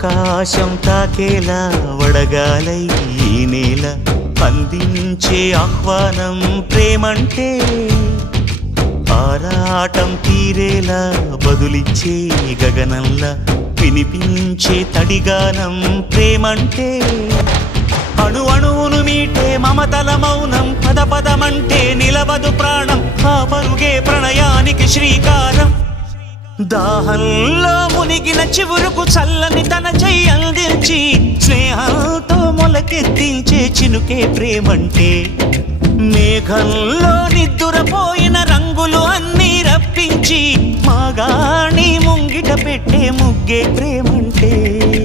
ఆకాశం తాకేలా వడగాలై ఈ నేల అందించే ఆహ్వానం ప్రేమంటే ఆరాటం తీరేలా బదులిచ్చే గగనంలా వినిపించే తడిగానం ప్రేమంటే అణు అణువును మీటే మమతల మౌనం పద పదమంటే నిలవదు ప్రాణం ఆ పరుగే ప్రణయానికి శ్రీకారం దాహంలో మునిగిన చివురుకు చల్లని తన చెయ్యి అందించి స్నేహంతో మొలకెత్తించే చినుకే ప్రేమంటే మేఘంలో నిద్దురపోయిన రంగులు అన్నీ రప్పించి మాగాణి ముంగిట పెట్టే ముగ్గే ప్రేమంటే